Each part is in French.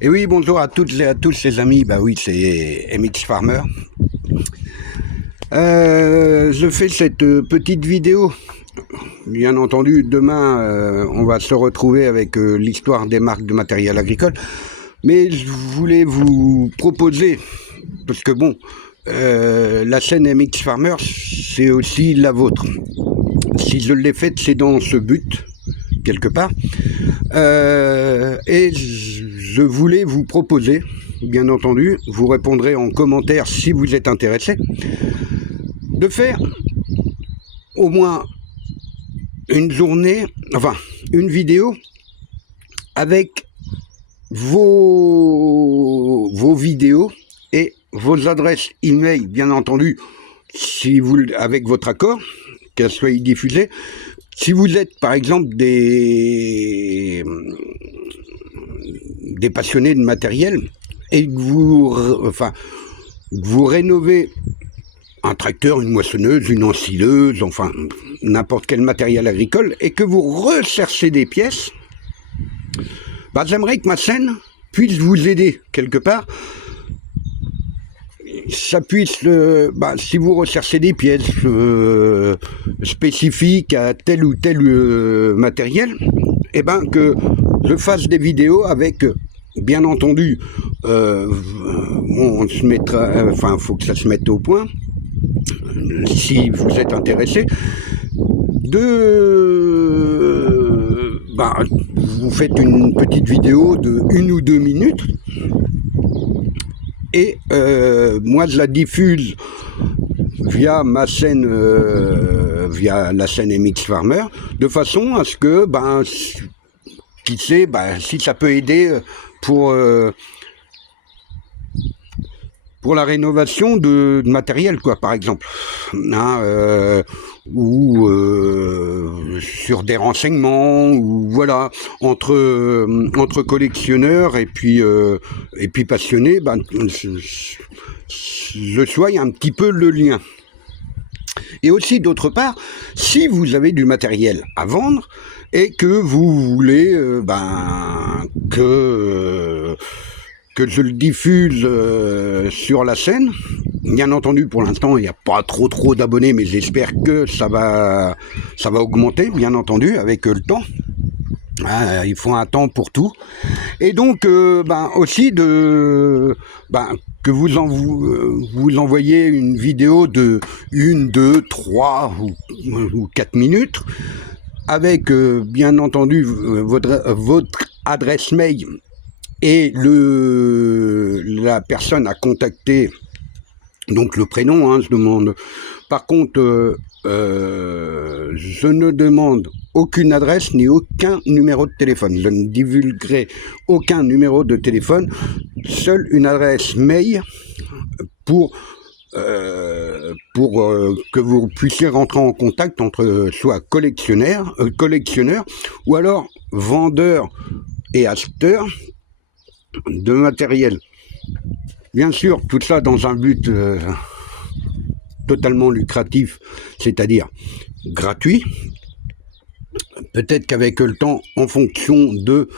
Et oui, bonjour à toutes et à tous les amis, bah oui, c'est MX Farmer. Je fais cette petite vidéo. Bien entendu, demain, on va se retrouver avec l'histoire des marques de matériel agricole. Mais je voulais vous proposer, parce que bon, la chaîne MX Farmer, c'est aussi la vôtre. Si je l'ai faite, c'est dans ce but, quelque part. Et je voulais vous proposer, bien entendu, vous répondrez en commentaire si vous êtes intéressé, de faire au moins une journée, enfin une vidéo avec vos vidéos et vos adresses email, bien entendu, si vous, avec votre accord, qu'elles soient diffusées. Si vous êtes par exemple des passionnés de matériel et que vous rénovez un tracteur, une moissonneuse, une ensileuse, enfin n'importe quel matériel agricole, et que vous recherchez des pièces, bah, j'aimerais que ma chaîne puisse vous aider quelque part. Ça puisse, si vous recherchez des pièces spécifiques à tel ou tel matériel, et ben que je fasse des vidéos avec, bien entendu, on se mettra, faut que ça se mette au point. Si vous êtes intéressé, vous faites une petite vidéo de 1 ou 2 minutes et moi je la diffuse via ma chaîne, via la chaîne MX Farmer, de façon à ce que, qui sait, si ça peut aider pour la rénovation de matériel, quoi, par exemple, ou sur des renseignements, ou voilà, entre collectionneurs et puis passionnés, je sois un petit peu le lien. Et aussi, d'autre part, si vous avez du matériel à vendre et que vous voulez que je le diffuse sur la chaîne. Bien entendu, pour l'instant, il n'y a pas trop d'abonnés, mais j'espère que ça va augmenter, bien entendu, avec le temps. Il faut un temps pour tout. Et donc, aussi que vous envoyez une vidéo de 1, 2, 3 ou 4 minutes, avec, bien entendu, votre adresse mail et la personne à contacter, donc le prénom, je demande. Par contre, je ne demande aucune adresse ni aucun numéro de téléphone. Je ne divulguerai aucun numéro de téléphone, seule une adresse mail pour que vous puissiez rentrer en contact entre soit collectionneur ou alors vendeur et acheteur de matériel. Bien sûr, tout ça dans un but totalement lucratif, c'est-à-dire gratuit. Peut-être qu'avec le temps, en fonction de,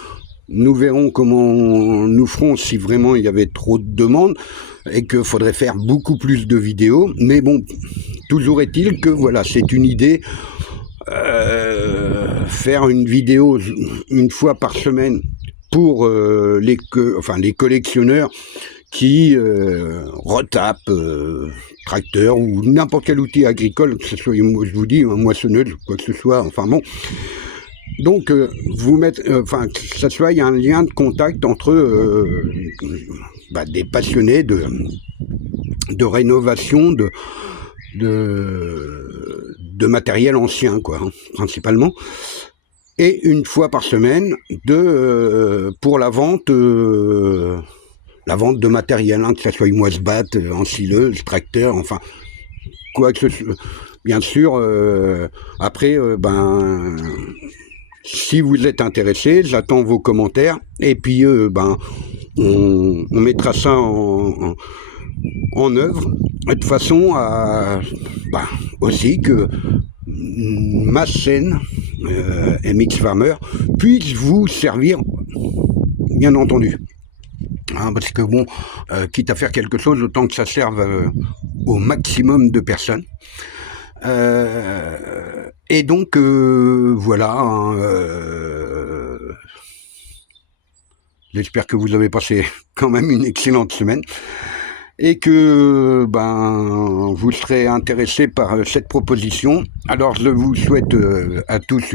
nous verrons comment nous ferons si vraiment il y avait trop de demandes et qu'il faudrait faire beaucoup plus de vidéos. Mais bon, toujours est-il que voilà, c'est une idée. Faire une vidéo une fois par semaine pour les collectionneurs qui retapent tracteur ou n'importe quel outil agricole, que ce soit, je vous dis, un moissonneuse, quoi que ce soit, enfin bon. Donc, que ça soit, il y a un lien de contact entre des passionnés de rénovation, de matériel ancien, quoi, principalement. Et une fois par semaine pour la vente de matériel, que ce soit une moisse-batte, ensileuse, tracteur, enfin quoi que ce soit. Bien sûr, après, si vous êtes intéressé, j'attends vos commentaires et puis on mettra ça en œuvre, de façon à aussi que ma chaîne MX Farmer puisse vous servir, bien entendu. hein, parce que bon, quitte à faire quelque chose, autant que ça serve au maximum de personnes. Et donc voilà, hein, j'espère que vous avez passé quand même une excellente semaine et que vous serez intéressé par cette proposition. Alors je vous souhaite à tous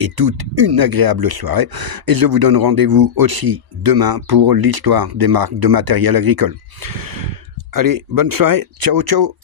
et toutes une agréable soirée et je vous donne rendez-vous aussi demain pour l'histoire des marques de matériel agricole. Allez, bonne soirée, ciao ciao.